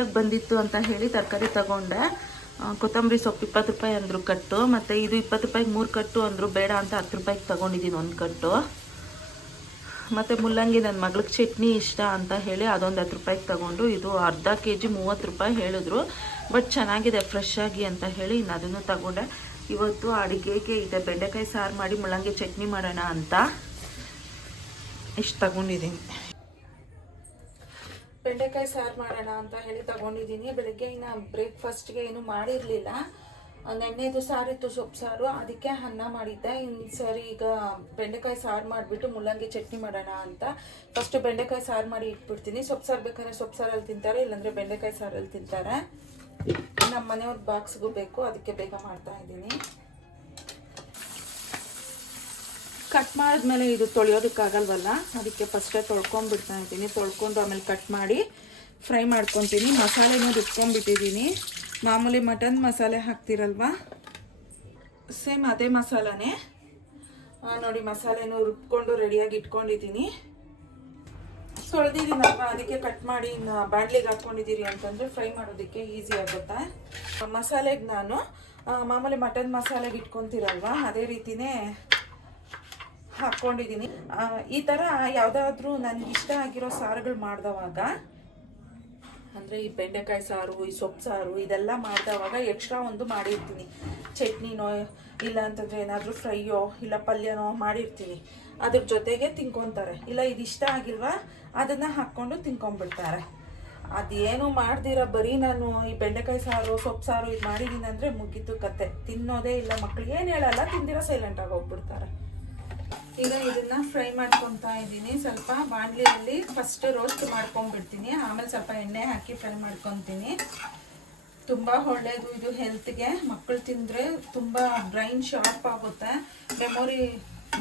ಆಗಿ ಬಂದಿತ್ತು ಅಂತ ಹೇಳಿ ತರಕಾರಿ ತಗೊಂಡೆ. ಕೊತ್ತಂಬರಿ ಸೊಪ್ಪು 20 ರೂಪಾಯಿ ಅಂದರು ಕಟ್ಟು, ಮತ್ತು ಇದು 20 ರೂಪಾಯಿಗೆ 3 ಕಟ್ಟು ಅಂದರು. ಬೇಡ ಅಂತ 10 ರೂಪಾಯಿಗೆ ತೊಗೊಂಡಿದ್ದೀನಿ 1 ಕಟ್ಟು. ಮತ್ತು ಮುಲ್ಲಂಗಿ ನನ್ನ ಮಗಳಿಗೆ ಚಟ್ನಿ ಇಷ್ಟ ಅಂತ ಹೇಳಿ ಅದೊಂದು 10 ರೂಪಾಯಿಗೆ ತೊಗೊಂಡು. ಇದು ಅರ್ಧ kg 30 ರೂಪಾಯಿ ಹೇಳಿದ್ರು, ಬಟ್ ಚೆನ್ನಾಗಿದೆ ಫ್ರೆಶ್ ಆಗಿ ಅಂತ ಹೇಳಿ ಇನ್ನು ಅದನ್ನು ತಗೊಂಡೆ. ಇವತ್ತು ಅಡುಗೆಗೆ ಇದೆ ಬೆಂಡೆಕಾಯಿ ಸಾರು ಮಾಡಿ ಮುಲ್ಲಂಗಿ ಚಟ್ನಿ ಮಾಡೋಣ ಅಂತ ಇಷ್ಟು ತಗೊಂಡಿದ್ದೀನಿ. ಬೆಂಡೆಕಾಯಿ ಸಾರು ಮಾಡೋಣ ಅಂತ ಹೇಳಿ ತಗೊಂಡಿದ್ದೀನಿ. ಬೆಳಗ್ಗೆ ಇನ್ನು ಬ್ರೇಕ್ಫಾಸ್ಟ್ಗೆ ಏನು ಮಾಡಿರಲಿಲ್ಲ. ನೆನ್ನೆದು ಸಾರಿತ್ತು ಸೊಪ್ಪು ಸಾರು, ಅದಕ್ಕೆ ಅನ್ನ ಮಾಡಿದ್ದೆ. ಇನ್ನು ಸರಿ ಈಗ ಬೆಂಡೆಕಾಯಿ ಸಾರು ಮಾಡಿಬಿಟ್ಟು ಮುಲ್ಲಂಗಿ ಚಟ್ನಿ ಮಾಡೋಣ ಅಂತ ಫಸ್ಟು ಬೆಂಡೆಕಾಯಿ ಸಾರು ಮಾಡಿ ಇಟ್ಬಿಡ್ತೀನಿ. ಸೊಪ್ಪು ಸಾರು ಬೇಕಾದ್ರೆ ಸೊಪ್ಪು ಸಾರಲ್ಲಿ ತಿಂತಾರೆ, ಇಲ್ಲಾಂದರೆ ಬೆಂಡೆಕಾಯಿ ಸಾರಲ್ಲಿ ತಿಂತಾರೆ. ನಮ್ಮ ಮನೆಯವ್ರ ಬಾಕ್ಸ್ಗೂ ಬೇಕು, ಅದಕ್ಕೆ ಬೇಗ ಮಾಡ್ತಾ ಇದ್ದೀನಿ. ಕಟ್ ಮಾಡಿದ್ಮೇಲೆ ಇದು ತೊಳೆಯೋದಕ್ಕಾಗಲ್ವಲ್ಲ, ಅದಕ್ಕೆ ಫಸ್ಟೇ ತೊಳ್ಕೊಂಡ್ಬಿಡ್ತಾ ಇದ್ದೀನಿ. ತೊಳ್ಕೊಂಡು ಆಮೇಲೆ ಕಟ್ ಮಾಡಿ ಫ್ರೈ ಮಾಡ್ಕೊತೀನಿ. ಮಸಾಲೆನೂ ರುಬ್ಕೊಂಡ್ಬಿಟ್ಟಿದ್ದೀನಿ. ಮಾಮೂಲಿ ಮಟನ್ ಮಸಾಲೆ ಹಾಕ್ತಿರಲ್ವ, ಸೇಮ್ ಅದೇ ಮಸಾಲನೇ ನೋಡಿ. ಮಸಾಲೆನೂ ರುಬ್ಕೊಂಡು ರೆಡಿಯಾಗಿ ಇಟ್ಕೊಂಡಿದ್ದೀನಿ. ತೊಳೆದಿದ್ದೀನಲ್ವ, ಅದಕ್ಕೆ ಕಟ್ ಮಾಡಿ ಇನ್ನು ಬಾಣಲಿಗೆ ಹಾಕ್ಕೊಂಡಿದ್ದೀರಿ ಅಂತಂದರೆ ಫ್ರೈ ಮಾಡೋದಕ್ಕೆ ಈಸಿ ಆಗುತ್ತೆ. ಮಸಾಲೆಗೆ ನಾನು ಮಾಮೂಲಿ ಮಟನ್ ಮಸಾಲೆಗೆ ಇಟ್ಕೊತೀರಲ್ವ, ಅದೇ ರೀತಿಯೇ ಹಾಕ್ಕೊಂಡಿದ್ದೀನಿ. ಈ ಥರ ಯಾವುದಾದ್ರೂ ನನಗೆ ಇಷ್ಟ ಆಗಿರೋ ಸಾರುಗಳು ಮಾಡಿದವಾಗ, ಅಂದರೆ ಈ ಬೆಂಡೆಕಾಯಿ ಸಾರು, ಈ ಸೊಪ್ಪು ಸಾರು ಇದೆಲ್ಲ ಮಾಡಿದವಾಗ ಎಕ್ಸ್ಟ್ರಾ ಒಂದು ಮಾಡಿರ್ತೀನಿ. ಚಟ್ನಿನೋ ಇಲ್ಲ ಅಂತಂದರೆ ಏನಾದರೂ ಫ್ರೈಯೋ ಇಲ್ಲ ಪಲ್ಯನೋ ಮಾಡಿರ್ತೀನಿ. ಅದ್ರ ಜೊತೆಗೆ ತಿನ್ಕೊತಾರೆ. ಇಲ್ಲ ಇದು ಇಷ್ಟ ಆಗಿಲ್ವಾ ಅದನ್ನು ಹಾಕ್ಕೊಂಡು ತಿನ್ಕೊಂಡ್ಬಿಡ್ತಾರೆ. ಅದೇನು ಮಾಡ್ದಿರ ಬರೀ ನಾನು ಈ ಬೆಂಡೆಕಾಯಿ ಸಾರು ಸೊಪ್ಪು ಸಾರು ಇದು ಮಾಡಿದ್ದೀನಿ ಅಂದರೆ ಮುಗೀತು ಕತೆ. ತಿನ್ನೋದೇ ಇಲ್ಲ ಮಕ್ಳು, ಏನು ಹೇಳಲ್ಲ, ತಿಂದಿರೋ ಸೈಲೆಂಟಾಗಿ ಹೋಗ್ಬಿಡ್ತಾರೆ. ಈಗ ಇದನ್ನು ಫ್ರೈ ಮಾಡ್ಕೊತಾ ಇದ್ದೀನಿ. ಸ್ವಲ್ಪ ಬಾಣಲಿಯಲ್ಲಿ ಫಸ್ಟ್ ರೋಸ್ಟ್ ಮಾಡ್ಕೊಂಡ್ಬಿಡ್ತೀನಿ, ಆಮೇಲೆ ಸ್ವಲ್ಪ ಎಣ್ಣೆ ಹಾಕಿ ಫ್ರೈ ಮಾಡ್ಕೊತೀನಿ. ತುಂಬ ಒಳ್ಳೆಯದು ಇದು ಹೆಲ್ತ್ಗೆ. ಮಕ್ಕಳು ತಿಂದರೆ ತುಂಬ ಬ್ರೈನ್ ಶಾರ್ಪ್ ಆಗುತ್ತೆ,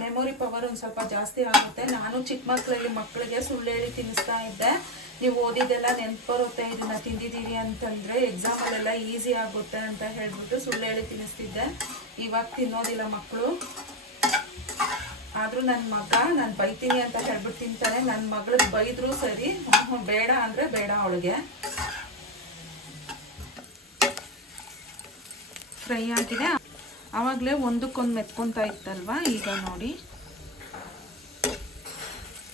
ಮೆಮೊರಿ ಪವರ್ ಒಂದು ಸ್ವಲ್ಪ ಜಾಸ್ತಿ ಆಗುತ್ತೆ. ನಾನು ಚಿಕ್ಕ ಮಕ್ಕಳಿಗೆ ಸುಳ್ಳು ಹೇಳಿ ತಿನ್ನಿಸ್ತಾ ಇದ್ದೆ. ನೀವು ಓದಿದ್ದೆಲ್ಲ ನೆನಪು ಬರುತ್ತೆ ಇದನ್ನು ತಿಂದಿದ್ದೀರಿ ಅಂತಂದರೆ, ಎಕ್ಸಾಮಲ್ಲೆಲ್ಲ ಈಸಿ ಆಗುತ್ತೆ ಅಂತ ಹೇಳ್ಬಿಟ್ಟು ಸುಳ್ಳು ಹೇಳಿ ತಿನ್ನಿಸ್ತಿದ್ದೆ. ಇವಾಗ ತಿನ್ನೋದಿಲ್ಲ ಮಕ್ಕಳು. ಆದರೂ ನನ್ನ ಮಗ ನಾನು ಬೈತೀನಿ ಅಂತ ಹೇಳ್ಬಿಟ್ಟು ತಿಂತಾನೆ. ನನ್ನ ಮಗಳಿಗೆ ಬೈದರೂ ಸರಿ, ಬೇಡ ಅಂದರೆ ಬೇಡ ಅವಳಿಗೆ. ಫ್ರೈ ಆಗಿದೆ, ಆವಾಗಲೇ ಒಂದಕ್ಕೊಂದು ಮೆತ್ಕೊತಾ ಇತ್ತಲ್ವ. ಈಗ ನೋಡಿ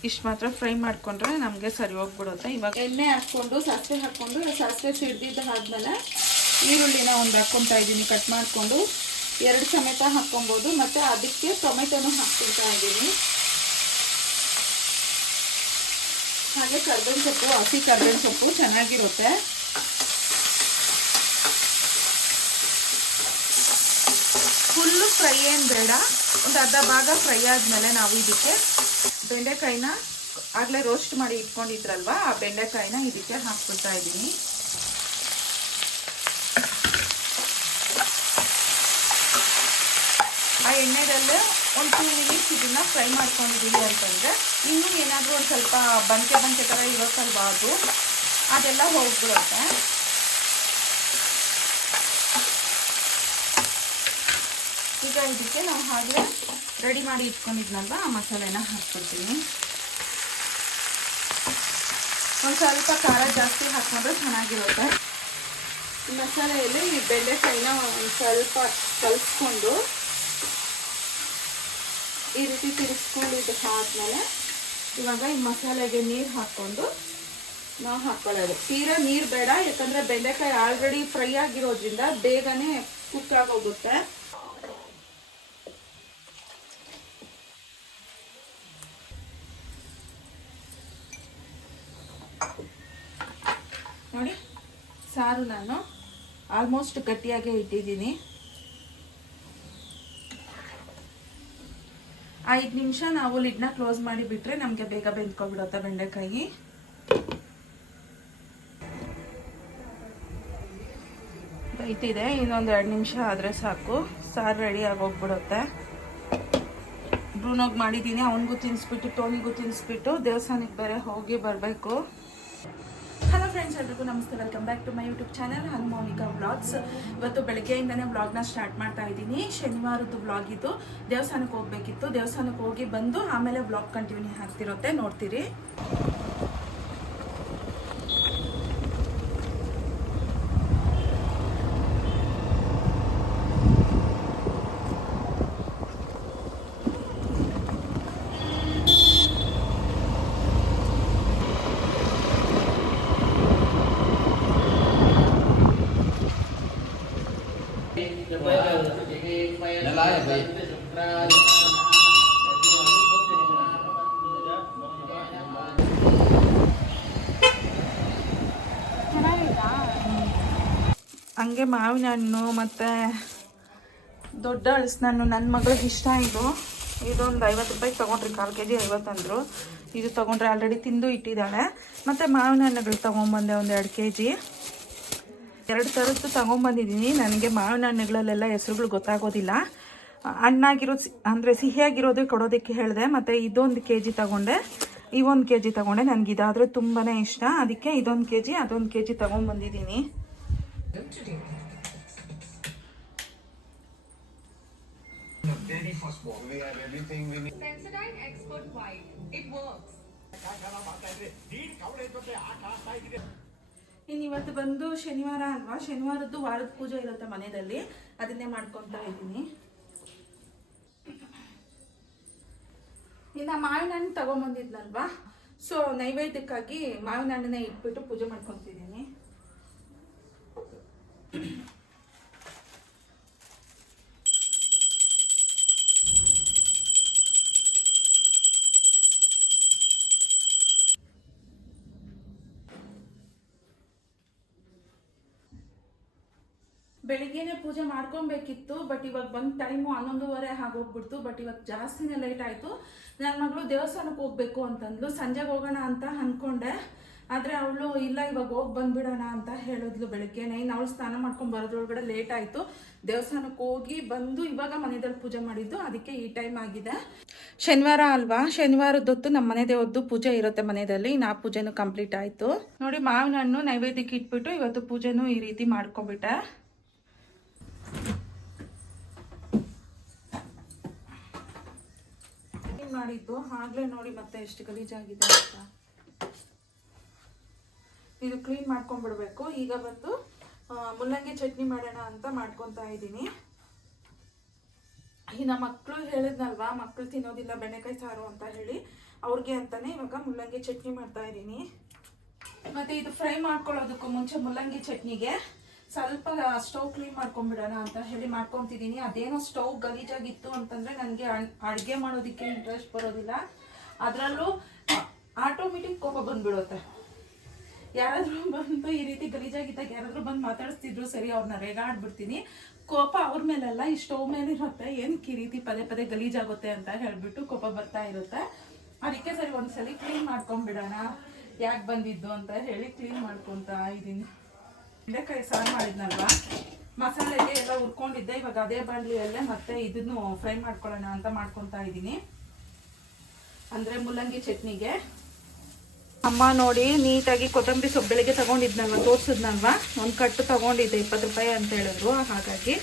ಇಷ್ಟು ಮಾತ್ರ ಫ್ರೈ ಮಾಡಿಕೊಂಡ್ರೆ ನಮಗೆ ಸರಿ ಹೋಗ್ಬಿಡುತ್ತೆ. ಇವಾಗ ಎಣ್ಣೆ ಹಾಕ್ಕೊಂಡು ಸಾಸಿವೆ ಹಾಕ್ಕೊಂಡು, ಸಾಸಿವೆ ಸಿಡ್ದಿದ್ದಾದ್ಮೇಲೆ ಈರುಳ್ಳಿನ ಒಂದು ಹಾಕ್ಕೊತಾ ಇದ್ದೀನಿ ಕಟ್ ಮಾಡಿಕೊಂಡು. 2 ಸಮೇತ ಹಾಕ್ಕೊಬೋದು, ಮತ್ತು ಅದಕ್ಕೆ ಟೊಮೆಟೊನು ಹಾಕ್ಬಿಡ್ತಾ ಇದ್ದೀನಿ. ಹಾಗೆ ಕರ್ಬೇವಿನ ಸೊಪ್ಪು, ಹಸಿ ಕರ್ಬೇವಿನ ಸೊಪ್ಪು ಚೆನ್ನಾಗಿರುತ್ತೆ. ಫುಲ್ಲು ಫ್ರೈ ಏನು ಬೇಡ, ಒಂದು ಅರ್ಧ ಭಾಗ ಫ್ರೈ ಆದಮೇಲೆ ನಾವು ಇದಕ್ಕೆ ಬೆಂಡೆಕಾಯಿನ ಆಗಲೇ ರೋಸ್ಟ್ ಮಾಡಿ ಇಟ್ಕೊಂಡಿದ್ರಲ್ವ, ಆ ಬೆಂಡೆಕಾಯಿನ ಇದಕ್ಕೆ ಹಾಕ್ಬಿಡ್ತಾ ಇದ್ದೀನಿ. ಆ ಎಣ್ಣೆದಲ್ಲೇ ಒಂದು 2 ಮಿನಿಟ್ಸ್ ಇದನ್ನು ಫ್ರೈ ಮಾಡ್ಕೊಂಡಿದ್ದೀವಿ ಅಂತಂದರೆ ಇನ್ನೂ ಏನಾದರೂ ಒಂದು ಸ್ವಲ್ಪ ಬಂಕೆ ಥರ ಇರುತ್ತಲ್ವ, ಅದೆಲ್ಲ ಹೋಗ್ಬಿಡುತ್ತೆ. ಈಗ ಇದಕ್ಕೆ ನಾವು ಹಾಗೆ ರೆಡಿ ಮಾಡಿ ಇಟ್ಕೊಂಡಿದ್ನಲ್ವ ಆ ಮಸಾಲೆನ ಹಾಕ್ಬಿಡ್ತೀನಿ. ಒಂದು ಸ್ವಲ್ಪ ಖಾರ ಜಾಸ್ತಿ ಹಾಕ್ಕೊಂಡ್ರೆ ಚೆನ್ನಾಗಿರುತ್ತೆ. ಮಸಾಲೆಯಲ್ಲಿ ಈ ಬೆಂಡೆಕಾಯಿನ ಒಂದು ಸ್ವಲ್ಪ ಕಲಿಸ್ಕೊಂಡು ಈ ರೀತಿ ತಿರುಗಿಸ್ಕೊಂಡಿದ್ದು ಆದಮೇಲೆ ಇವಾಗ ಈ ಮಸಾಲೆಗೆ ನೀರು ಹಾಕ್ಕೊಂಡು ನಾವು ಹಾಕ್ಕೊಳ್ಳೋದು. ತೀರಾ ನೀರು ಬೇಡ, ಯಾಕಂದರೆ ಬೆಂಡೆಕಾಯಿ ಆಲ್ರೆಡಿ ಫ್ರೈ ಆಗಿರೋದ್ರಿಂದ ಬೇಗನೆ ಕುಕ್ ಆಗೋಗುತ್ತೆ. ನೋಡಿ ಸಾರು ನಾನು ಆಲ್ಮೋಸ್ಟ್ ಗಟ್ಟಿಯಾಗೇ ಇಟ್ಟಿದ್ದೀನಿ. 5 ನಿಮಿಷ ನಾವು ಲಿಡ್ನ ಕ್ಲೋಸ್ ಮಾಡಿ ಬಿಟ್ರೆ ನಮಗೆ ಬೇಗ ಬೆಂದ್ಕೊಬಿಡುತ್ತೆ ಬೆಂಡೆಕಾಯಿ. ಬೈತಿದೆ, ಇನ್ನೊಂದು 2 ನಿಮಿಷ ಆದರೆ ಸಾಕು, ಸಾರು ರೆಡಿ ಆಗೋಗ್ಬಿಡುತ್ತೆ. ಬ್ರೂನೋಗಿ ಮಾಡಿದ್ದೀನಿ, ಅವನಿಗೂ ತಿನ್ನಿಸ್ಬಿಟ್ಟು ಟೋನಿಗೂ ತಿನ್ನಿಸ್ಬಿಟ್ಟು ದೇವಸ್ಥಾನಕ್ಕೆ ಬೇರೆ ಹೋಗಿ ಬರಬೇಕು. ಹಲೋ ಫ್ರೆಂಡ್ಸ್, ಎಲ್ರಿಗೂ ನಮಸ್ತೆ. Welcome back to my YouTube channel Hanu Mounika vlogs. ಇವತ್ತು ಬೆಳಗ್ಗೆಯಿಂದನೇ ವ್ಲಾಗ್ನ ಸ್ಟಾರ್ಟ್ ಮಾಡ್ತಾ ಇದ್ದೀನಿ. ಶನಿವಾರದ್ದು ವ್ಲಾಗ್ ಇದು. ದೇವಸ್ಥಾನಕ್ಕೆ ಹೋಗಬೇಕಿತ್ತು, ದೇವಸ್ಥಾನಕ್ಕೆ ಹೋಗಿ ಬಂದು ಆಮೇಲೆ ವ್ಲಾಗ್ ಕಂಟಿನ್ಯೂ ಆಗ್ತಿರುತ್ತೆ, ನೋಡ್ತೀರಿ. ಹಂಗೆ ಮಾವಿನ ಹಣ್ಣು ಮತ್ತು ದೊಡ್ಡ ಹಲಸಿನಣ್ಣು ನನ್ನ ಮಗಳಿಗೆ ಇಷ್ಟ ಇದು. ಇದೊಂದು 50 ರೂಪಾಯಿಗೆ ತೊಗೊಂಡ್ರಿ, 1/4 kg 50 ಅಂದರು. ಇದು ತೊಗೊಂಡ್ರೆ ಆಲ್ರೆಡಿ ತಿಂದು ಇಟ್ಟಿದ್ದಾಳೆ. ಮತ್ತು ಮಾವಿನ ಹಣ್ಣುಗಳು ತೊಗೊಂಬಂದೆ ಒಂದು 2 kg. 2 ಥರದ್ದು ತೊಗೊಂಬಂದಿದ್ದೀನಿ. ನನಗೆ ಮಾವಿನ ಹಣ್ಣುಗಳಲ್ಲೆಲ್ಲ ಹೆಸರುಗಳು ಗೊತ್ತಾಗೋದಿಲ್ಲ. ಹಣ್ಣಾಗಿರೋ ಅಂದರೆ ಸಿಹಿಯಾಗಿರೋದು ಕೊಡೋದಕ್ಕೆ ಹೇಳಿದೆ. ಮತ್ತು ಇದೊಂದು kg ತೊಗೊಂಡೆ, ಈ 1 kg ತೊಗೊಂಡೆ. ನನಗೆ ಇದಾದರೆ ತುಂಬಾ ಇಷ್ಟ, ಅದಕ್ಕೆ ಇದೊಂದು kg ಅದೊಂದು kg ತೊಗೊಂಬಂದಿದ್ದೀನಿ. Sensodyne Expert White. It works. ಇನ್ನು ಇವತ್ತು ಬಂದು ಶನಿವಾರ ಅಲ್ವಾ, ಶನಿವಾರದ್ದು ವಾರದ ಪೂಜೆ ಇರುತ್ತೆ ಮನೆಯಲ್ಲಿ, ಅದನ್ನೇ ಮಾಡ್ಕೊತಾ ಇದ್ದೀನಿ. ಇನ್ನು ಮಾವಿನ ಹಣ್ಣು ತಗೊಂಬಂದಿದ್ನಲ್ವಾ, ಸೊ ನೈವೇದ್ಯಕ್ಕಾಗಿ ಮಾವಿನ ಹಣ್ಣನ್ನೇ ಇಟ್ಬಿಟ್ಟು ಪೂಜೆ ಮಾಡ್ಕೊತಿದ್ದೀನಿ. ಬೆಳಿಗ್ಗೆನೆ ಪೂಜೆ ಮಾಡ್ಕೊಬೇಕಿತ್ತು, ಬಟ್ ಇವಾಗ ಬಂದು ಟೈಮು 11:30 ಆಗೋಗ್ಬಿಡ್ತು. ಬಟ್ ಇವತ್ತು ಜಾಸ್ತಿನೇ ಲೇಟ್ ಆಯಿತು. ನನ್ನ ಮಗಳು ದೇವಸ್ಥಾನಕ್ಕೆ ಹೋಗ್ಬೇಕು ಅಂತಂದ್ಲು. ಸಂಜೆಗೆ ಹೋಗೋಣ ಅಂತ ಅಂದ್ಕೊಂಡೆ, ಆದರೆ ಅವಳು ಇಲ್ಲ ಇವಾಗ ಹೋಗಿ ಬಂದುಬಿಡೋಣ ಅಂತ ಹೇಳಿದ್ಲು ಬೆಳಗ್ಗೆನೆ. ಇನ್ನು ಅವಳು ಸ್ನಾನ ಮಾಡ್ಕೊಂಡು ಬರೋದ್ರೊಳಗಡೆ ಲೇಟ್ ಆಯಿತು. ದೇವಸ್ಥಾನಕ್ಕೆ ಹೋಗಿ ಬಂದು ಇವಾಗ ಮನೆಯಲ್ಲಿ ಪೂಜೆ ಮಾಡಿದ್ದು, ಅದಕ್ಕೆ ಈ ಟೈಮ್ ಆಗಿದೆ. ಶನಿವಾರ ಅಲ್ವಾ, ಶನಿವಾರದೊತ್ತು ನಮ್ಮ ಮನೆ ದೇವ್ರದ್ದು ಪೂಜೆ ಇರುತ್ತೆ ಮನೆಯಲ್ಲಿ. ನಾ ಪೂಜೆನೂ ಕಂಪ್ಲೀಟ್ ಆಯಿತು. ನೋಡಿ, ಮಾವಿನ ಹಣ್ಣು ನೈವೇದ್ಯಕ್ಕೆ ಇಟ್ಬಿಟ್ಟು ಇವತ್ತು ಪೂಜೆನೂ ಈ ರೀತಿ ಮಾಡ್ಕೊಬಿಟ್ಟೆ. ಮಾಡಿದ್ದು ಆಗ್ಲೇ ನೋಡಿ ಮತ್ತೆ ಎಷ್ಟು ಗಲೀಜಾಗಿದೆ ಅಂತ. ಇದು ಕ್ಲೀನ್ ಮಾಡ್ಕೊಂಡ್ಬಿಡ್ಬೇಕು. ಈಗ ಬಂದು ಮುಲ್ಲಂಗಿ ಚಟ್ನಿ ಮಾಡೋಣ ಅಂತ ಮಾಡ್ಕೊತಾ ಇದ್ದೀನಿ. ಇನ್ನು ಮಕ್ಕಳು ಹೇಳಿದ್ನಲ್ವಾ, ಮಕ್ಕಳು ತಿನ್ನೋದಿಲ್ಲ ಬೆಂಡೆಕಾಯಿ ಸಾರು ಅಂತ ಹೇಳಿ, ಅವ್ರಿಗೆ ಅಂತಾನೆ ಇವಾಗ ಮುಲ್ಲಂಗಿ ಚಟ್ನಿ ಮಾಡ್ತಾ ಇದ್ದೀನಿ. ಮತ್ತೆ ಇದು ಫ್ರೈ ಮಾಡ್ಕೊಳ್ಳೋದಕ್ಕೂ ಮುಂಚೆ ಮುಲ್ಲಂಗಿ ಚಟ್ನಿಗೆ ಸ್ವಲ್ಪ ಸ್ಟವ್ ಕ್ಲೀನ್ ಮಾಡ್ಕೊಂಡ್ಬಿಡೋಣ ಅಂತ ಹೇಳಿ ಮಾಡ್ಕೊತಿದ್ದೀನಿ. ಅದೇನೋ ಸ್ಟವ್ ಗಲೀಜಾಗಿತ್ತು ಅಂತಂದರೆ ನನಗೆ ಅಡುಗೆ ಮಾಡೋದಕ್ಕೆ ಇಂಟ್ರೆಸ್ಟ್ ಬರೋದಿಲ್ಲ. ಅದರಲ್ಲೂ ಆಟೋಮೆಟಿಕ್ ಕೋಪ ಬಂದುಬಿಡುತ್ತೆ. ಯಾರಾದರೂ ಬಂದು ಈ ರೀತಿ ಗಲೀಜಾಗಿದ್ದಾಗ ಯಾರಾದರೂ ಬಂದು ಮಾತಾಡಿಸ್ತಿದ್ರು ಸರಿ, ಅವ್ರನ್ನ ರೇಗಾಡ್ಬಿಡ್ತೀನಿ. ಕೋಪ ಅವ್ರ ಮೇಲೆಲ್ಲ ಈ ಸ್ಟವ್ ಮೇಲೆ ಇರುತ್ತೆ. ಏನಕ್ಕೆ ಈ ರೀತಿ ಪದೇ ಪದೇ ಗಲೀಜಾಗುತ್ತೆ ಅಂತ ಹೇಳಿಬಿಟ್ಟು ಕೋಪ ಬರ್ತಾ ಇರುತ್ತೆ. ಅದಕ್ಕೆ ಸರಿ ಒಂದ್ಸಲಿ ಕ್ಲೀನ್ ಮಾಡ್ಕೊಂಡ್ಬಿಡೋಣ, ಯಾಕೆ ಬಂದಿದ್ದು ಅಂತ ಹೇಳಿ ಕ್ಲೀನ್ ಮಾಡ್ಕೊತಾ ಇದ್ದೀನಿ. ಬೆಂಡೆಕಾಯಿ ಸಾರು ಮಾಡಿದ್ನಲ್ವಾ, ಮಸಾಲೆಗೆ ಎಲ್ಲ ಹುರ್ಕೊಂಡಿದ್ದೆ. ಇವಾಗ ಅದೇ ಬಾಣಲಿಯಲ್ಲೇ ಮತ್ತೆ ಇದನ್ನು ಫ್ರೈ ಮಾಡ್ಕೊಳ್ಳೋಣ ಅಂತ ಮಾಡ್ಕೊತಾ ಇದ್ದೀನಿ, ಅಂದರೆ ಮುಲ್ಲಂಗಿ ಚಟ್ನಿಗೆ. ಅಮ್ಮ ನೋಡಿ ನೀಟಾಗಿ ಕೊತ್ತಂಬರಿ ಸೊಪ್ಪು ಬೆಳಿಗ್ಗೆ ತಗೊಂಡಿದ್ನಲ್ವ, ತೋರಿಸಿದ್ನಲ್ವಾ, ಒಂದು ಕಟ್ಟು ತಗೊಂಡಿದ್ದೆ 20 ರೂಪಾಯಿ ಅಂತ ಹೇಳಿದ್ರು. ಹಾಗಾಗಿ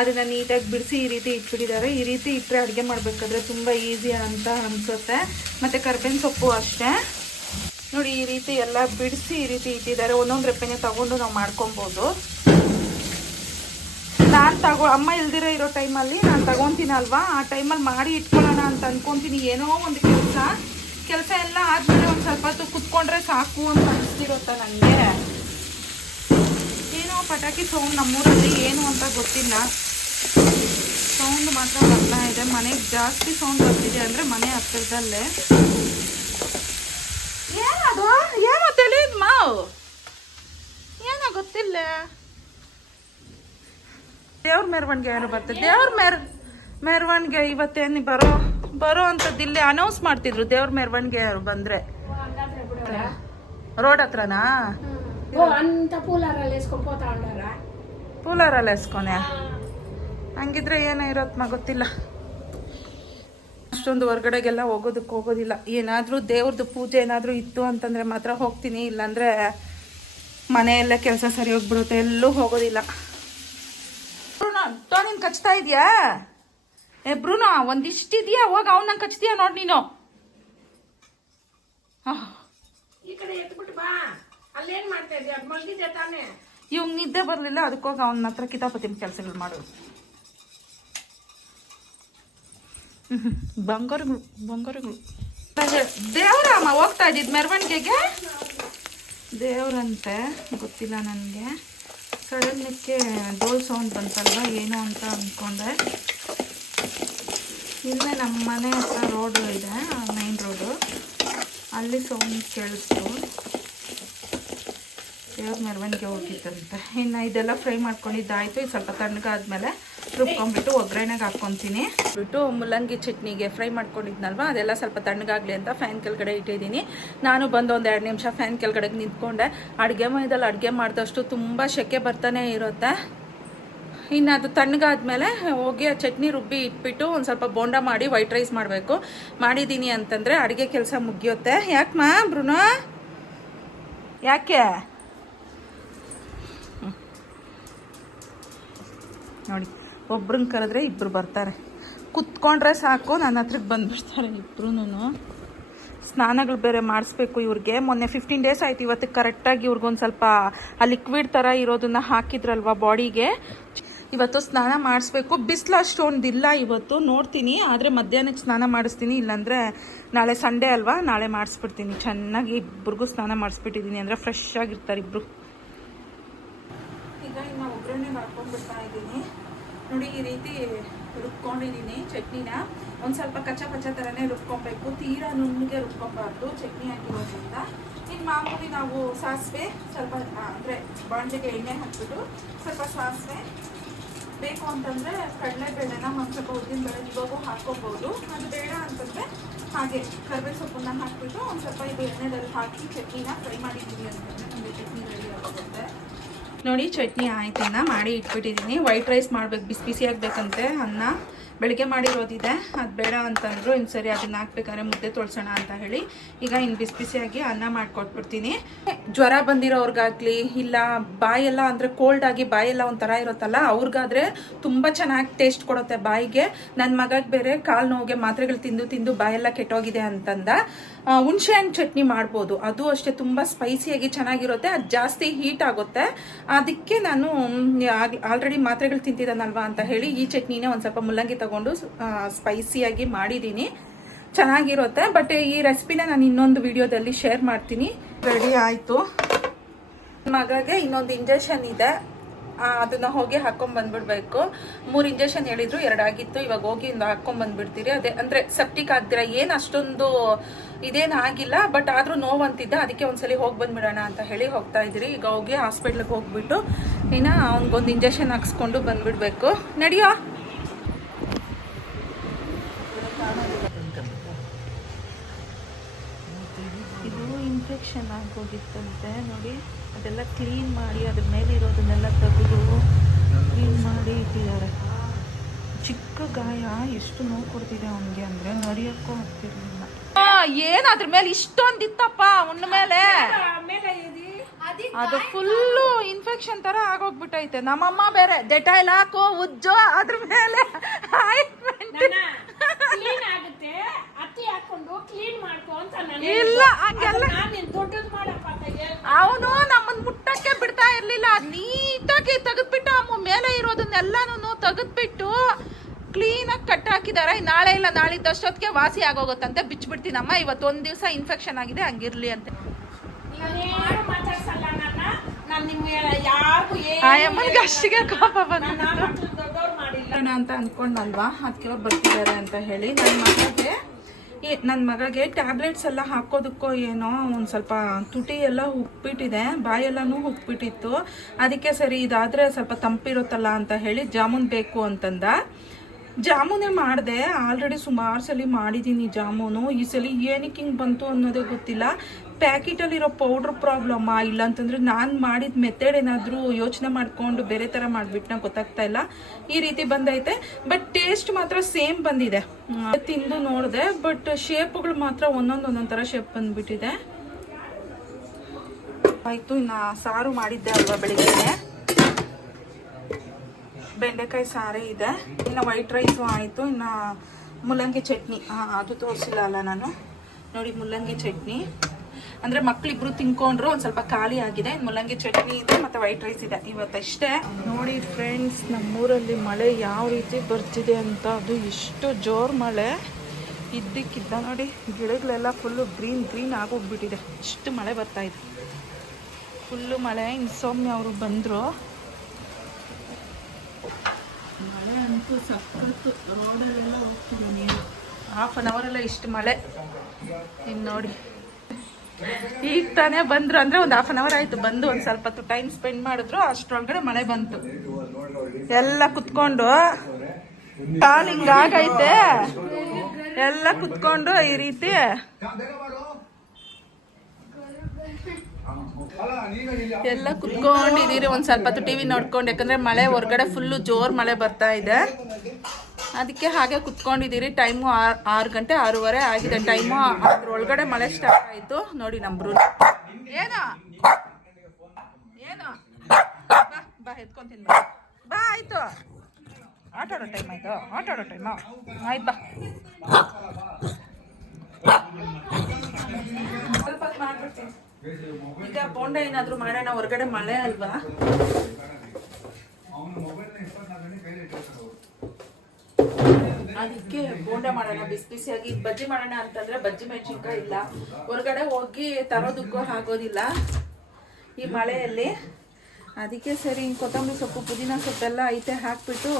ಅದನ್ನು ನೀಟಾಗಿ ಬಿಡಿಸಿ ಈ ರೀತಿ ಇಟ್ಬಿಟ್ಟಿದ್ದಾರೆ. ಈ ರೀತಿ ಇಟ್ಟರೆ ಅಡುಗೆ ಮಾಡಬೇಕಾದ್ರೆ ತುಂಬ ಈಸಿ ಅಂತ ಅನಿಸುತ್ತೆ. ಮತ್ತು ಕರ್ಬೇವಿನ ಸೊಪ್ಪು ಅಷ್ಟೇ ನೋಡಿ, ಈ ರೀತಿ ಎಲ್ಲ ಬಿಡಿಸಿ ಈ ರೀತಿ ಇಟ್ಟಿದ್ದಾರೆ. ಒಂದೊಂದು ರೆಪ್ಪೆನೆ ತಗೊಂಡು ನಾವು ಮಾಡ್ಕೊಬೋದು. ನಾನು ಅಮ್ಮ ಇಲ್ದಿರೋ ಇರೋ ಟೈಮಲ್ಲಿ ನಾನು ತಗೊತೀನಲ್ವಾ, ಆ ಟೈಮಲ್ಲಿ ಮಾಡಿ ಇಟ್ಕೊಳ್ಳೋಣ ಅಂತ ಅಂದ್ಕೊತೀನಿ. ಏನೋ ಒಂದು ಕೆಲಸ ಎಲ್ಲ ಆದಮೇಲೆ ಒಂದು ಸ್ವಲ್ಪ ಹೊತ್ತು ಕುತ್ಕೊಂಡ್ರೆ ಸಾಕು ಅಂತ ಅನಿಸ್ತಿರುತ್ತೆ ನನಗೆ. ಏನೋ ಪಟಾಕಿ ಸೌಂಡ್ ನಮ್ಮೂರಲ್ಲಿ ಏನು ಅಂತ ಗೊತ್ತಿಲ್ಲ, ಸೌಂಡ್ ಮಾತ್ರ ಬರ್ತಾ ಇದೆ. ಮನೆಗೆ ಜಾಸ್ತಿ ಸೌಂಡ್ ಬರ್ತಿದೆ ಅಂದರೆ ಮನೆ ಹತ್ತಿರದಲ್ಲೇ. ಏನದು ಏನೋ ತಿಳಿದ್ ಮಾವು, ಏನೋ ಗೊತ್ತಿಲ್ಲ. ದೇವ್ರ ಮೆರವಣಿಗೆ ಯಾರು ಬರ್ತದೆ? ದೇವ್ರ ಮೆರವಣಿಗೆ ಇವತ್ತೇನು ಬರೋ ಅಂಥದ್ದು ಇಲ್ಲಿ ಅನೌನ್ಸ್ ಮಾಡ್ತಿದ್ರು. ದೇವ್ರ ಮೆರವಣಿಗೆ ಯಾರು ಬಂದ್ರೆ ರೋಡ್ ಹತ್ರನಾ ಪೂಲಾರಲ್ಲಿ ಎಸ್ಕೊನೆ. ಹಂಗಿದ್ರೆ ಏನೋ ಇರೋತ್ಮ ಗೊತ್ತಿಲ್ಲ. ಅಷ್ಟೊಂದು ಹೊರ್ಗಡೆಗೆಲ್ಲ ಹೋಗೋದಿಲ್ಲ. ಏನಾದರೂ ದೇವ್ರದ್ದು ಪೂಜೆ ಏನಾದರೂ ಇತ್ತು ಅಂತಂದರೆ ಮಾತ್ರ ಹೋಗ್ತೀನಿ, ಇಲ್ಲಾಂದರೆ ಮನೆಯಲ್ಲೇ ಕೆಲಸ ಸರಿ ಹೋಗ್ಬಿಡುತ್ತೆ, ಎಲ್ಲೂ ಹೋಗೋದಿಲ್ಲ. ನೀನು ಕಚ್ತಾ ಇದೆಯಾ? ಬ್ರೂನೋ ಒಂದಿಷ್ಟಿದೆಯಾ, ಹೋಗಿ ಅವನ್ನ ಕಚ್ತೀಯಾ ನೋಡಿ ನೀನು. ಇವಂಗ್ ನಿದ್ದೆ ಬರಲಿಲ್ಲ, ಅದಕ್ಕೋಗಿ ಅವನ ಹತ್ರ ಕಿತಾಪತಿ ಕೆಲಸಗಳು ಮಾಡೋದು. ಬಂಗಾರಗಳು ದೇವ್ರಮ್ಮ ಹೋಗ್ತಾ ಇದ್ದಿದ್ದು ಮೆರವಣಿಗೆಗೆ. ದೇವ್ರಂತೆ ಗೊತ್ತಿಲ್ಲ ನನಗೆ. ಸಡನ್ಕ್ಕೆ ಡೋಲ್ ಸೌಂಡ್ ಬಂತಲ್ವ, ಏನು ಅಂತ ಅಂದ್ಕೊಂಡೆ. ಇಲ್ಲೇ ನಮ್ಮ ಮನೆ ಹತ್ರ ರೋಡು ಇದೆ, ಮೈನ್ ರೋಡು, ಅಲ್ಲಿ ಸೌಂಡ್ ಕೇಳಿಸ್ತು. ದೇವ್ರ ಮೆರವಣಿಗೆ ಹೋಗಿತ್ತಂತೆ. ಇನ್ನು ಇದೆಲ್ಲ ಫ್ರೈ ಮಾಡ್ಕೊಂಡಿದ್ದಾಯಿತು. ಇದು ಸ್ವಲ್ಪ ತಣ್ಣಗಾದ್ಮೇಲೆ ರುಬ್ಕೊಂಡ್ಬಿಟ್ಟು ಒಗ್ಗರಣೆಗೆ ಹಾಕ್ಕೊತೀನಿ. ಬಿಟ್ಟು ಮುಲ್ಲಂಗಿ ಚಟ್ನಿಗೆ ಫ್ರೈ ಮಾಡ್ಕೊಂಡಿದ್ನಲ್ವ, ಅದೆಲ್ಲ ಸ್ವಲ್ಪ ತಣ್ಣಗಾಗಲಿ ಅಂತ ಫ್ಯಾನ್ ಕೆಳಗಡೆ ಇಟ್ಟಿದ್ದೀನಿ. ನಾನು ಬಂದು ಒಂದು 2 ನಿಮಿಷ ಫ್ಯಾನ್ ಕೆಳಗಡೆ ನಿಂತ್ಕೊಂಡೆ. ಅಡುಗೆ ಮನೆಯಲ್ಲಿ ಅಡುಗೆ ಮಾಡಿದಷ್ಟು ತುಂಬ ಸೆಕೆ ಬರ್ತಾನೆ ಇರುತ್ತೆ. ಇನ್ನು ಅದು ತಣ್ಣಗಾದ್ಮೇಲೆ ಹೋಗಿ ಆ ಚಟ್ನಿ ರುಬ್ಬಿ ಇಟ್ಬಿಟ್ಟು ಒಂದು ಸ್ವಲ್ಪ ಬೋಂಡ ಮಾಡಿ ವೈಟ್ ರೈಸ್ ಮಾಡಬೇಕು. ಮಾಡಿದ್ದೀನಿ ಅಂತಂದರೆ ಅಡುಗೆ ಕೆಲಸ ಮುಗಿಯುತ್ತೆ. ಯಾಕಮ್ಮ ಬ್ರುನೋ, ಯಾಕೆ ನೋಡಿ, ಒಬ್ರನ್ನ ಕರೆದ್ರೆ ಇಬ್ಬರು ಬರ್ತಾರೆ, ಕುತ್ಕೊಂಡ್ರೆ ಸಾಕು ನನ್ನ ಹತ್ರಕ್ಕೆ ಬಂದುಬಿಡ್ತಾರೆ ಇಬ್ರು. ಸ್ನಾನಗಳು ಬೇರೆ ಮಾಡಿಸ್ಬೇಕು ಇವ್ರಿಗೆ. ಮೊನ್ನೆ 15 ಡೇಸ್ ಆಯ್ತು. ಇವತ್ತಿಗೆ ಕರೆಕ್ಟಾಗಿ ಇವ್ರಿಗೊಂದು ಸ್ವಲ್ಪ ಆ ಲಿಕ್ವಿಡ್ ಥರ ಇರೋದನ್ನ ಹಾಕಿದ್ರಲ್ವ ಬಾಡಿಗೆ, ಇವತ್ತು ಸ್ನಾನ ಮಾಡಿಸ್ಬೇಕು. ಬಿಸಿಲು ಅಷ್ಟೊಂದಿಲ್ಲ ಇವತ್ತು, ನೋಡ್ತೀನಿ. ಆದರೆ ಮಧ್ಯಾಹ್ನಕ್ಕೆ ಸ್ನಾನ ಮಾಡಿಸ್ತೀನಿ, ಇಲ್ಲಾಂದರೆ ನಾಳೆ ಸಂಡೇ ಅಲ್ವಾ, ನಾಳೆ ಮಾಡಿಸ್ಬಿಡ್ತೀನಿ. ಚೆನ್ನಾಗಿ ಇಬ್ಬರಿಗೂ ಸ್ನಾನ ಮಾಡಿಸ್ಬಿಟ್ಟಿದ್ದೀನಿ, ಅಂದರೆ ಫ್ರೆಶ್ ಆಗಿರ್ತಾರೆ ಇಬ್ಬರು. ಈಗ ಇನ್ನು ಒಗ್ಗರಣೆಗೆ ಹಾಕ್ಕೊಂಡ್ಬಿಡ್ತಾ ಇದ್ದೀನಿ. ನೋಡಿ, ಈ ರೀತಿ ರುಬ್ಕೊಂಡಿದ್ದೀನಿ ಚಟ್ನಿನ. ಒಂದು ಸ್ವಲ್ಪ ಕಚ್ಚಾ ಪಚ್ಚ ಥರನೇ ರುಬ್ಕೊಬೇಕು, ತೀರಾ ನುಣ್ಣಗೆ ರುಬ್ಕೊಬಾರ್ದು ಚಟ್ನಿ ಹಾಕಿರೋದ್ರಿಂದ. ಇನ್ನು ಮಾಮೂಲಿ ನಾವು ಸಾಸಿವೆ ಸ್ವಲ್ಪ, ಅಂದರೆ ಬಾಣಲೆಗೆ ಎಣ್ಣೆ ಹಾಕ್ಬಿಟ್ಟು ಸ್ವಲ್ಪ ಸಾಸಿವೆ, ಬೇಕು ಅಂತಂದರೆ ಕಡಲೆಬೇಳೆನ ಒಂದು ಸ್ವಲ್ಪ ಉದ್ದಿನಬೇಳೆ ಇವಾಗೂ ಹಾಕ್ಕೊಬೋದು. ಅದು ಬೇಡ ಅಂತಂದರೆ ಹಾಗೆ ಕರಿಬೇವು ಸೊಪ್ಪನ್ನ ಹಾಕಿಬಿಟ್ಟು ಒಂದು ಸ್ವಲ್ಪ ಇದು ಎಣ್ಣೆದಲ್ಲಿ ಹಾಕಿ ಚಟ್ನಿನ ಫ್ರೈ ಮಾಡಿದ್ದೀವಿ ಅಂತಂದರೆ ನಮಗೆ ಚಟ್ನಿ ರೆಡಿ ಆಗುತ್ತೆ. ನೋಡಿ, ಚಟ್ನಿ ಆಯ್ತನ್ನ ಮಾಡಿ ಇಟ್ಬಿಟ್ಟಿದ್ದೀನಿ. ವೈಟ್ ರೈಸ್ ಮಾಡಬೇಕು, ಬಿಸಿ ಬಿಸಿ ಆಗಬೇಕಂತೆ. ಅನ್ನ ಬೆಳಗ್ಗೆ ಮಾಡಿರೋದಿದೆ, ಅದು ಬೇಡ ಅಂತಂದರು. ಇನ್ನು ಸರಿ ಅದನ್ನ ಹಾಕ್ಬೇಕಾದ್ರೆ ಮುದ್ದೆ ತೊಳ್ಸೋಣ ಅಂತ ಹೇಳಿ ಈಗ ಇನ್ನು ಬಿಸಿ ಬಿಸಿಯಾಗಿ ಅನ್ನ ಮಾಡಿಕೊಟ್ಬಿಡ್ತೀನಿ. ಜ್ವರ ಬಂದಿರೋರ್ಗಾಗಲಿ, ಇಲ್ಲ ಬಾಯೆಲ್ಲ ಅಂದರೆ ಕೋಲ್ಡ್ ಆಗಿ ಬಾಯೆಲ್ಲ ಒಂಥರ ಇರುತ್ತಲ್ಲ, ಅವ್ರಿಗಾದರೆ ತುಂಬ ಚೆನ್ನಾಗಿ ಟೇಸ್ಟ್ ಕೊಡುತ್ತೆ ಬಾಯಿಗೆ. ನನ್ನ ಮಗಗೆ ಬೇರೆ ಕಾಲು ನೋವಿಗೆ ಮಾತ್ರೆಗಳು ತಿಂದು ತಿಂದು ಬಾಯೆಲ್ಲ ಕೆಟ್ಟೋಗಿದೆ ಅಂತಂದ. ಹುಣಸೆ ಹಣ್ಣು ಚಟ್ನಿ ಮಾಡ್ಬೋದು, ಅದು ಅಷ್ಟೇ ತುಂಬ ಸ್ಪೈಸಿಯಾಗಿ ಚೆನ್ನಾಗಿರುತ್ತೆ. ಅದು ಜಾಸ್ತಿ ಹೀಟ್ ಆಗುತ್ತೆ, ಅದಕ್ಕೆ ನಾನು ಆಲ್ರೆಡಿ ಮಾತ್ರೆಗಳು ತಿಂತಿದ್ದಾನಲ್ವಾ ಅಂತ ಹೇಳಿ ಈ ಚಟ್ನಿನೇ ಒಂದು ಸ್ವಲ್ಪ ಮುಲ್ಲಂಗಿ ತಗೊಂಡು ಸ್ಪೈಸಿಯಾಗಿ ಮಾಡಿದ್ದೀನಿ. ಚೆನ್ನಾಗಿರುತ್ತೆ. ಬಟ್ ಈ ರೆಸಿಪಿನ ನಾನು ಇನ್ನೊಂದು ವಿಡಿಯೋದಲ್ಲಿ ಶೇರ್ ಮಾಡ್ತೀನಿ. ರೆಡಿ ಆಯಿತು. ಮಗಗೆ ಇನ್ನೊಂದು ಇಂಜೆಕ್ಷನ್ ಇದೆ, ಅದನ್ನ ಹೋಗಿ ಹಾಕೊಂಡ್ ಬಂದ್ಬಿಡ್ಬೇಕು. 3 ಇಂಜೆಕ್ಷನ್ ಹೇಳಿದ್ರು, 2 ಆಗಿತ್ತು. ಇವಾಗ ಹೋಗಿ ಹಾಕೊಂಡ್ ಬಂದ್ಬಿಡ್ತೀರಿ. ಅದೇ ಅಂದ್ರೆ ಸೆಪ್ಟಿಕ್ ಆಗ್ದಿರ ಏನು ಅಷ್ಟೊಂದು ಇದೇನು ಆಗಿಲ್ಲ, ಬಟ್ ಆದ್ರೂ ನೋವು ಅಂತಿದ್ದ, ಅದಕ್ಕೆ ಒಂದ್ಸಲಿ ಹೋಗಿ ಬಂದ್ಬಿಡೋಣ ಅಂತ ಹೇಳಿ ಹೋಗ್ತಾ ಇದ್ದೀರಿ. ಈಗ ಹೋಗಿ ಹಾಸ್ಪಿಟ್ಲಿಗೆ ಹೋಗ್ಬಿಟ್ಟು ಇನ್ನು ಅವ್ನಿಗೊಂದು ಇಂಜೆಕ್ಷನ್ ಹಾಕ್ಸ್ಕೊಂಡು ಬಂದ್ಬಿಡ್ಬೇಕು. ನಡಿಯೋ. ಇದು ಇನ್ಫೆಕ್ಷನ್ ಆಗೋಗಿತ್ತಂತೆ ನೋಡಿ, ಅದೆಲ್ಲ ಕ್ಲೀನ್ ಮಾಡಿ ಅದ್ರ ಮೇಲೆ ಇರೋದನ್ನೆಲ್ಲ ತೆಗೆದು ಕ್ಲೀನ್ ಮಾಡಿ ಇಟ್ಟಿದ್ದಾರೆ. ಚಿಕ್ಕ ಗಾಯ, ಎಷ್ಟು ನೋವು ಕೊಡ್ತಿದೆ ಅವನಿಗೆ ಅಂದರೆ ನಡಿಯೋಕ್ಕೂ ಆಗ್ತಿರ್ಲಿಲ್ಲ. ಏನು ಅದ್ರ ಮೇಲೆ ಇಷ್ಟೊಂದಿತ್ತಪ್ಪ ಅವನ ಮೇಲೆ, ಅದು ಫುಲ್ಲು ಇನ್ಫೆಕ್ಷನ್ ತರ ಆಗೋಗ್ಬಿಟ್ಟೈತೆ. ನಮ್ಮಮ್ಮ ಬೇರೆ ಡೆಟಾಯ್ಲ್ ಹಾಕೋ ಉಜ್ಜೋ ಅದ್ರ ಮೇಲೆ ಇಲ್ಲ, ಹಂಗೆಲ್ಲ ಅವನು ನಮ್ಮನ್ ಮುಟ್ಟಕ್ಕೆ ಬಿಡ್ತಾ ಇರ್ಲಿಲ್ಲ. ನೀಟಾಗಿ ತೆಗೆದ್ಬಿಟ್ಟು ಅಮ್ಮ ಮೇಲೆ ಇರೋದನ್ನೆಲ್ಲಾನು ತೆಗೆದ್ಬಿಟ್ಟು ಕ್ಲೀನಾಗಿ ಕಟ್ ಹಾಕಿದಾರೆ. ನಾಳೆ ಇಲ್ಲ ನಾಳಿದ್ದಷ್ಟೊತ್ತಿಗೆ ವಾಸಿ ಆಗೋಗುತ್ತಂತೆ. ಬಿಚ್ಚಿಬಿಡ್ತೀನಮ್ಮ, ಇವತ್ತು 1 ದಿವಸ ಇನ್ಫೆಕ್ಷನ್ ಆಗಿದೆ, ಹಂಗಿರ್ಲಿ ಅಂತ. ಆಯಮ್ಮನಿಗೆ ಅಷ್ಟಿಗೆ ಕೋಪ ಬಂದ ಅಂತ ಅನ್ಕೊಂಡಲ್ವಾ, ಅದಕ್ಕೆ ಅವ್ರು ಬರ್ತಿದ್ದಾರೆ ಅಂತ ಹೇಳಿ. ನನ್ನ ಮಗಗೆ ಟ್ಯಾಬ್ಲೆಟ್ಸ್ ಎಲ್ಲ ಹಾಕೋದಕ್ಕೋ ಏನೋ ಒಂದು ಸ್ವಲ್ಪ ತುಟಿ ಎಲ್ಲ ಉಪ್ಪಿಟ್ಟಿದೆ, ಬಾಯೆಲ್ಲನೂ ಉಪ್ಪಿಟ್ಟಿತ್ತು. ಅದಕ್ಕೆ ಸರಿ ಇದಾದರೆ ಸ್ವಲ್ಪ ತಂಪಿರುತ್ತಲ್ಲ ಅಂತ ಹೇಳಿ ಜಾಮೂನ್ ಬೇಕು ಅಂತಂದ. ಜಾಮೂನೇ ಮಾಡಿದೆ, ಆಲ್ರೆಡಿ ಸುಮಾರು ಸಲ ಮಾಡಿದ್ದೀನಿ ಜಾಮೂನು. ಈ ಸಲ ಏನಕ್ಕೆ ಹಿಂಗೆ ಬಂತು ಅನ್ನೋದೇ ಗೊತ್ತಿಲ್ಲ. ಪ್ಯಾಕೆಟಲ್ಲಿರೋ ಪೌಡ್ರ್ ಪ್ರಾಬ್ಲಮ್ಮಾ, ಇಲ್ಲಾಂತಂದರೆ ನಾನು ಮಾಡಿದ ಮೆಥಡ್ ಏನಾದರೂ ಯೋಚನೆ ಮಾಡಿಕೊಂಡು ಬೇರೆ ಥರ ಮಾಡಿಬಿಟ್ನ ಗೊತ್ತಾಗ್ತಾ ಇಲ್ಲ. ಈ ರೀತಿ ಬಂದೈತೆ, ಬಟ್ ಟೇಸ್ಟ್ ಮಾತ್ರ ಸೇಮ್ ಬಂದಿದೆ. ತಿಂದು ನೋಡಿದೆ, ಬಟ್ ಶೇಪ್ಗಳು ಮಾತ್ರ ಒಂದೊಂದು ಥರ ಶೇಪ್ ಬಂದುಬಿಟ್ಟಿದೆ. ಆಯಿತು. ಇನ್ನು ಸಾರು ಮಾಡಿದ್ದೆ ಅಲ್ವಾ ಬೆಳಿಗ್ಗೆ, ಬೆಂಡೆಕಾಯಿ ಸಾರೇ ಇದೆ. ಇನ್ನು ವೈಟ್ ರೈಸು ಆಯಿತು. ಇನ್ನು ಮುಲ್ಲಂಗಿ ಚಟ್ನಿ, ಅದು ತೋರಿಸಿಲ್ಲ ಅಲ್ಲ ನಾನು. ನೋಡಿ, ಮುಲ್ಲಂಗಿ ಚಟ್ನಿ ಅಂದರೆ ಮಕ್ಕಳಿಬ್ರು ತಿನ್ಕೊಂಡ್ರು, ಒಂದು ಸ್ವಲ್ಪ ಖಾಲಿ ಆಗಿದೆ. ಮುಲ್ಲಂಗಿ ಚಟ್ನಿ ಇದೆ ಮತ್ತು ವೈಟ್ ರೈಸ್ ಇದೆ ಇವತ್ತಷ್ಟೇ. ನೋಡಿ ಫ್ರೆಂಡ್ಸ್, ನಮ್ಮೂರಲ್ಲಿ ಮಳೆ ಯಾವ ರೀತಿ ಬರ್ತಿದೆ ಅಂತ. ಅದು ಎಷ್ಟು ಜೋರು ಮಳೆ, ಇದ್ದಕ್ಕಿದ್ದ ನೋಡಿ ಗಿಡಗಳೆಲ್ಲ ಫುಲ್ಲು ಗ್ರೀನ್ ಆಗೋಗ್ಬಿಟ್ಟಿದೆ. ಇಷ್ಟು ಮಳೆ ಬರ್ತಾಯಿದೆ, ಫುಲ್ಲು ಮಳೆ. ಇನ್ನು ಸೌಮ್ಯ ಅವರು ಬಂದರು. ಮಳೆ ಅಂತೂ ಸಖತ್ತು, ರೋಡಲ್ಲೆಲ್ಲ ಹೋಗ್ತಿದೆ ನೀರು. 1/2 ಅಲ್ಲ ಇಷ್ಟು ಮಳೆ. ಇನ್ನು ನೋಡಿ ಈಗ ತಾನೇ ಬಂದ್ರು, ಅಂದರೆ ಒಂದು 1/2 ಆಯಿತು ಬಂದು. ಒಂದು ಸ್ವಲ್ಪ ಹೊತ್ತು ಟೈಮ್ ಸ್ಪೆಂಡ್ ಮಾಡಿದ್ರು, ಅಷ್ಟರೊಳಗಡೆ ಮಳೆ ಬಂತು. ಎಲ್ಲ ಕುತ್ಕೊಂಡು ಕಾಲು ಹಿಂಗಾಗೈತೆ, ಎಲ್ಲ ಕುತ್ಕೊಂಡು ಈ ರೀತಿ ಎಲ್ಲ ಕುತ್ಕೊಂಡಿದ್ದೀರಿ. ಒಂದು ಸ್ವಲ್ಪ ಹೊತ್ತು ಟಿವಿ ನೋಡ್ಕೊಂಡು, ಯಾಕಂದ್ರೆ ಮಳೆ ಹೊರಗಡೆ ಫುಲ್ಲು ಜೋರು ಮಳೆ ಬರ್ತಾ ಇದೆ, ಅದಕ್ಕೆ ಹಾಗೆ ಕುತ್ಕೊಂಡಿದ್ದೀರಿ. ಟೈಮು 6 ಗಂಟೆ 6:15 ಆಗಿದೆ ಟೈಮು. ಅದ್ರೊಳಗಡೆ ಮಳೆ ಸ್ಟಾರ್ಟ್ ಆಯಿತು ನೋಡಿ. ನಮ್ರು ಏನೋ ಬಾ ಎತ್ಕೊಂತೀನಿ ಬಾ. ಆಯಿತು, ಆಟ ಆಡೋ ಟೈಮ್ ಆಯಿತು, ಆಟ ಆಡೋ ಟೈಮು ಆಯ್ತು ಬಾ. ಸ್ವಲ್ಪ ಹೊತ್ತು ಮಾಡ್ಬಿಡ್ತೀನಿ ಈಗ. ಬೋಂಡ ಏನಾದರೂ ಮಾಡೋಣ, ಹೊರಗಡೆ ಮಳೆ ಅಲ್ವಾ. ಅದಕ್ಕೆ ಬೋಂಡ ಮಾಡೋಣ ಬಿಸಿ ಬಿಸಿಯಾಗಿ. ಬಜ್ಜಿ ಮಾಡೋಣ ಅಂತಂದ್ರೆ ಬಜ್ಜಿ ಮೆಣಸಿನ್ಕಾಯಿ ಇಲ್ಲ, ಹೊರಗಡೆ ಹೋಗಿ ತರೋದಕ್ಕೂ ಆಗೋದಿಲ್ಲ ಈ ಮಳೆಯಲ್ಲಿ. ಅದಕ್ಕೆ ಸರಿ ಕೊತ್ತಂಬರಿ ಸೊಪ್ಪು ಪುದೀನ ಸೊಪ್ಪೆಲ್ಲ ಐತೆ ಹಾಕ್ಬಿಟ್ಟು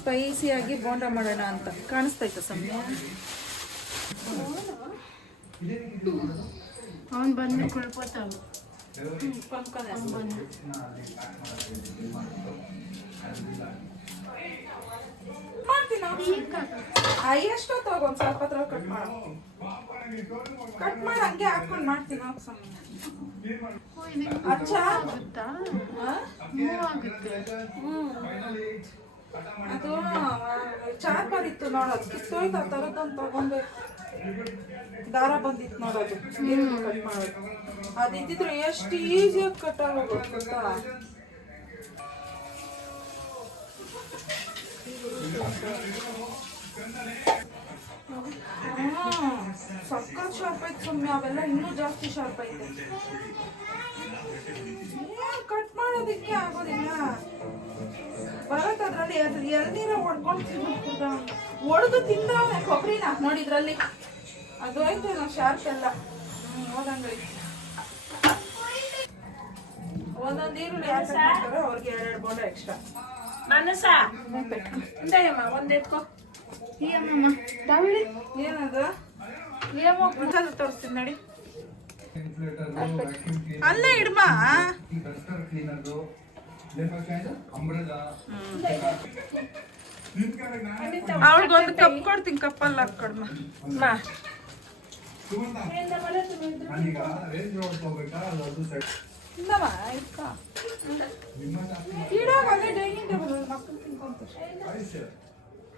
ಸ್ಪೈಸಿಯಾಗಿ ಬೋಂಡ ಮಾಡೋಣ ಅಂತ. ಕಾಣಿಸ್ತೈತೆ ಸಮಯ ಅವನು ಬಂದು ಕುಳ್ಕೋತಾವ ಎಷ್ಟೊತ್ತಾಗ ಒಂದು ಸ್ವಲ್ಪ ಹತ್ರ ಕಟ್ ಮಾಡಿ ಹಂಗೆ ಹಾಕೊಂಡು ಮಾಡ್ತೀನಿ. ಅದು ಚಾರ್ಪರ್ ಇತ್ತು ನೋಡೋದು, ಕಿತ್ತೋಯ್ತು. ಆ ಥರದ್ದೊಂದು ತಗೊಂಡ್ಬೇಕು, ದಾರ ಬಂದಿತ್ತು ನೋಡೋದು, ಕಟ್ ಮಾಡೋದು. ಅದಿದ್ದಿದ್ರೆ ಎಷ್ಟು ಈಸಿಯಾಗಿ ಕಟ್ ಆಗೋದು ಗೊತ್ತಾ. ಸಕ್ಕತ್ ಶಾರ್ಪ್ ಐತೆ ಸುಮ್ಮನೆ, ಅವೆಲ್ಲ ಇನ್ನೂ ಜಾಸ್ತಿ ಶಾರ್ಪ್ ಐತೆ. ಕಟ್ ಮಾಡೋದಕ್ಕೆ ಆಗೋದಿಲ್ಲ. ಬರತ್ತೆ ಅದ್ರಲ್ಲಿ ಎಳ್ನೀರ ಹೊಡ್ಕೊಂಡು ತಿನ್ಬಿಡ್ತಿದ್ದ, ಒಡೆದು ತಿಂದವನೆ ಕೊಬ್ಬರಿನ ನೋಡಿದ್ರಲ್ಲಿ. ಅದು ಐತೆ ನಾವು ಶಾರ್ಪ್ ಎಲ್ಲ ಹೋದಂಗೈತೆ. ಒಂದೊಂದು ಈರುಳ್ಳಿ ಹಾಕ್ತಾರೆ ಅವ್ರಿಗೆ 2 ಬೋಂಡ ಎಕ್ಸ್ಟ್ರಾ. ಮನಸ ಒಂದ್ ಎತ್ಕೋ. ಏನದು ತೋರಿಸ್ತೀನಿ ನೋಡಿ. ಅಲ್ಲೇ ಇಡ್ಮ. ಅವಳಿಗೊಂದು ಕಪ್ ಕೊಡ್ತೀನಿ, ಕಪ್ಪಲ್ಲಿ ಹಾಕೊಡ್ಮ.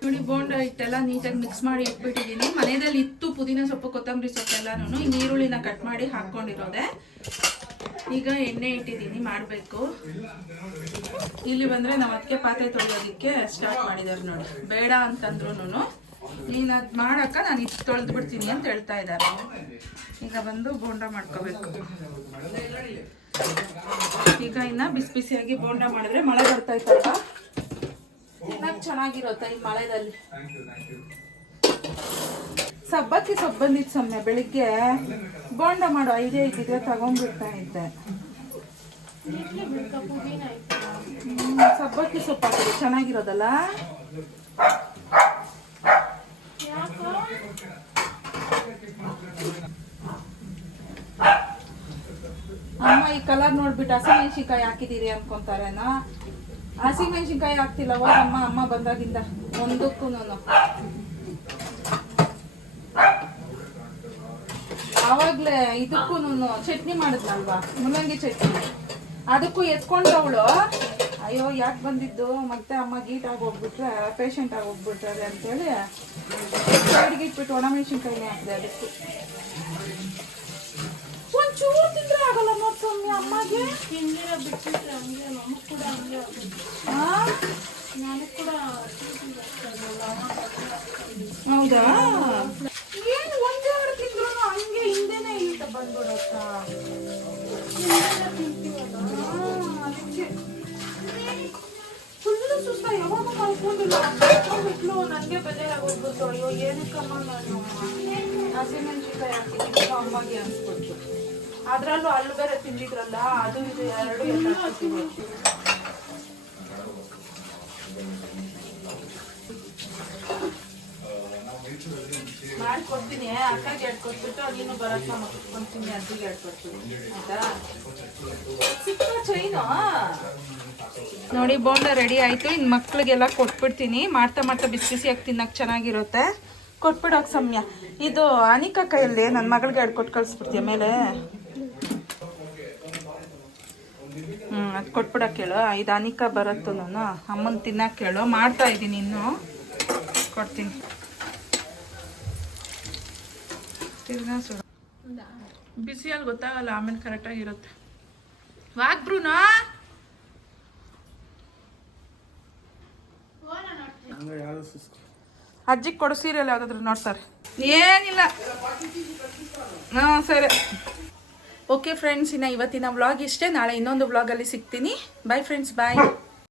ನೋಡಿ ಬೋಂಡ ಹಿಟ್ಟೆಲ್ಲ ನೀಟಾಗಿ ಮಿಕ್ಸ್ ಮಾಡಿ ಇಟ್ಬಿಟ್ಟಿದ್ದೀನಿ. ಮನೆಯಲ್ಲಿ ಇತ್ತು ಪುದೀನ ಸೊಪ್ಪು ಕೊತ್ತಂಬರಿ ಸೊಪ್ಪು ಎಲ್ಲಾನು. ಈ ಈರುಳ್ಳಿನ ಕಟ್ ಮಾಡಿ ಹಾಕ್ಕೊಂಡಿರೋದೆ. ಈಗ ಎಣ್ಣೆ ಇಟ್ಟಿದ್ದೀನಿ, ಮಾಡಬೇಕು. ಇಲ್ಲಿ ಬಂದರೆ ನಾವು ಅದಕ್ಕೆ ಪಾತ್ರೆ ತೊಳೆಯೋದಕ್ಕೆ ಸ್ಟಾರ್ಟ್ ಮಾಡಿದ್ದಾರೆ ನೋಡಿ. ಬೇಡ ಅಂತಂದ್ರೂ ನೀನು ಅದು ಮಾಡಕ್ಕ ನಾನು ಇಷ್ಟು ತೊಳೆದು ಬಿಡ್ತೀನಿ ಅಂತ ಹೇಳ್ತಾ ಇದ್ದಾರೆ. ಈಗ ಬಂದು ಬೋಂಡ ಮಾಡ್ಕೋಬೇಕು. ಈಗ ಇನ್ನು ಬಿಸಿ ಬಿಸಿಯಾಗಿ ಬೋಂಡ ಮಾಡಿದ್ರೆ ಮಳೆ ಬರ್ತಾ ಇತ್ತಲ್ವ, ತಿನ್ನಕ್ಕೆ ಚೆನ್ನಾಗಿರುತ್ತೆ ಈ ಮಳೆದಲ್ಲಿ. ಸಬ್ಬಕ್ಕಿ ಸೊಪ್ಪು ಬಂದಿತ್ತು ಸಮಯ ಬೆಳಿಗ್ಗೆ. ಬೋಂಡ ಮಾಡೋ ಐಡಿಯಾ ಇದ್ದಿದ್ರೆ ತಗೊಂಡ್ಬಿಡ್ತಾ ಇದ್ದೆ. ಸಬ್ಬಕ್ಕಿ ಸೊಪ್ಪು ಹಾಕಿದ್ರೆ ಚೆನ್ನಾಗಿರೋದಲ್ಲ. ಅಮ್ಮ ಈ ಕಲರ್ ನೋಡ್ಬಿಟ್ಟು ಹಸಿಮೆಣಸಿನ್ಕಾಯಿ ಹಾಕಿದೀರಿ ಅನ್ಕೊಂತಾರೇನಾ? ಹಸಿಮೆಣಸಿನ್ಕಾಯಿ ಹಾಕ್ತಿಲ್ಲ ಹೋಗಮ್ಮ, ಅಮ್ಮ ಬಂದಾಗಿಂದ ಒಂದಕ್ಕೂ. ಆವಾಗ್ಲೇ ಇದಕ್ಕೂ ಚಟ್ನಿ ಮಾಡಿದ್ನಲ್ವಾ, ಮುಲ್ಲಂಗಿ ಚಟ್ನಿ, ಅದಕ್ಕೂ ಎತ್ಕೊಂಡವಳು. ಅಯ್ಯೋ ಯಾಕೆ ಬಂದಿದ್ದು ಮತ್ತೆ ಅಮ್ಮ ಗೀಟ್ ಆಗೋಗ್ಬಿಟ್ರೆ ಪೇಷಂಟ್ ಆಗೋಗ್ಬಿಟ್ರೆ ಅಂತೇಳಿ ಸೈಡ್ಗೆ ಇಟ್ಬಿಟ್ಟು ಒಣಮೆಣಸಿನ್ಕಾಯಿನೇ ಹಾಕಿದೆ. ಅದಕ್ಕೂ ಒಂಚೂರು ತಿಂದ್ರೆ ಆಗಲ್ಲ ನೋಡಿ ಸೌಮ್ಯ ಅಮ್ಮಗೆ. ಬಿಟ್ಟಿದ್ರೆ ಹಂಗೆ ನಮಗ್ ಕೂಡ ಹಂಗೆ ನನಗ್ ಕೂಡ ಹೌದಾ? ಏನು 1-2 ತಿಂದ್ರು ಹಂಗೆ ಹಿಂದೆನೆ ಈತ ಬಂದ್ಬಿಡತ್ತ. ಅದಕ್ಕೆ ಫುಲ್ಲು ಸುಸ್ತ, ಯಾವಾಗ ಮಲ್ಕೊಂಡಿಲ್ಲ. ಬಿಟ್ಲು ನನಗೆ ಬೇಜಾರಾಗೋಗ್ಬಿಟ್ಟು ಅಯ್ಯೋ ಏನಕ್ಕಮ್ಮ ನಾನು ಹಸಿಮೆಣಸಿನ್ಕಾಯಿ ಹಾಕಿದ್ದೀನಿ ಅಮ್ಮಗೆ ಅನ್ಸ್ಬಿಟ್ಟು. ಅದ್ರಲ್ಲೂ ಅಲ್ಲೂ ಬೇರೆ ತಿಂದಿದ್ರಲ್ಲ, ಅದು ಇದು 2 ಎಲ್ಲ ಹಾಕ್ತೀನಿ. ಮಾಡ್ಕೊಡ್ತೀನಿ ಅಕ್ಕಗೆ ಹೇಳ್ಕೊಟ್ಬಿಟ್ಟು ನೀನು ಬರಕ್ಕ ಮಾಡ್ಕೊಡ್ತೀನಿ ಅಜ್ಜಿಗೆ ಹೇಳ್ಕೊಡ್ತೀನಿ ಆಯ್ತಾ ಚಿಕ್ಕ ಚೈನು ನೋಡಿ ಬೋಂಡ ರೆಡಿ ಆಯ್ತು ಇನ್ನು ಮಕ್ಳಿಗೆಲ್ಲ ಕೊಟ್ಬಿಡ್ತೀನಿ ಮಾಡ್ತಾ ಮಾಡ್ತಾ ಬಿಸಿ ಬಿಸಿಯಾಗಿ ತಿನ್ನಕ್ಕೆ ಚೆನ್ನಾಗಿರುತ್ತೆ ಕೊಟ್ಬಿಡೋಕೆ ಸಮಯ ಇದು ಅನಿಕಾ ಕೈಯಲ್ಲಿ ನನ್ನ ಮಗಳಿಗೆ ಹೇಳ್ಕೊಟ್ಟು ಕಳಿಸ್ಬಿಡ್ತೀಯ ಮೇಲೆ ಅದು ಕೊಟ್ಬಿಡಕ್ಕೆ ಹೇಳು ಇದು ಅನಿಕಾ ಬರತ್ತು ನಾನು ಅಮ್ಮನ ತಿನ್ನಕ್ಕೆ ಹೇಳು ಮಾಡ್ತಾ ಇದ್ದೀನಿ ಇನ್ನು ಕೊಡ್ತೀನಿ ತಿರ್ಗಾ ಸುಡ ಬಿಸಿಯಲ್ಲಿ ಗೊತ್ತಾಗಲ್ಲ ಆಮೇಲೆ ಕರೆಕ್ಟಾಗಿರುತ್ತೆ ವಾಗ್ಬ್ರೂನಾ ಅಜ್ಜಿಗೆ ಕೊಡು ಸೀರಿಯಲ್ ಯಾವುದಾದ್ರು ನೋಡ್ತಾರೆ ಏನಿಲ್ಲ ಹಾಂ ಸರಿ ಓಕೆ ಫ್ರೆಂಡ್ಸ್ ಇನ್ನು ಇವತ್ತಿನ ವ್ಲಾಗ್ ಇಷ್ಟೇ ನಾಳೆ ಇನ್ನೊಂದು ವ್ಲಾಗಲ್ಲಿ ಸಿಗ್ತೀನಿ ಬಾಯ್ ಫ್ರೆಂಡ್ಸ್ ಬಾಯ್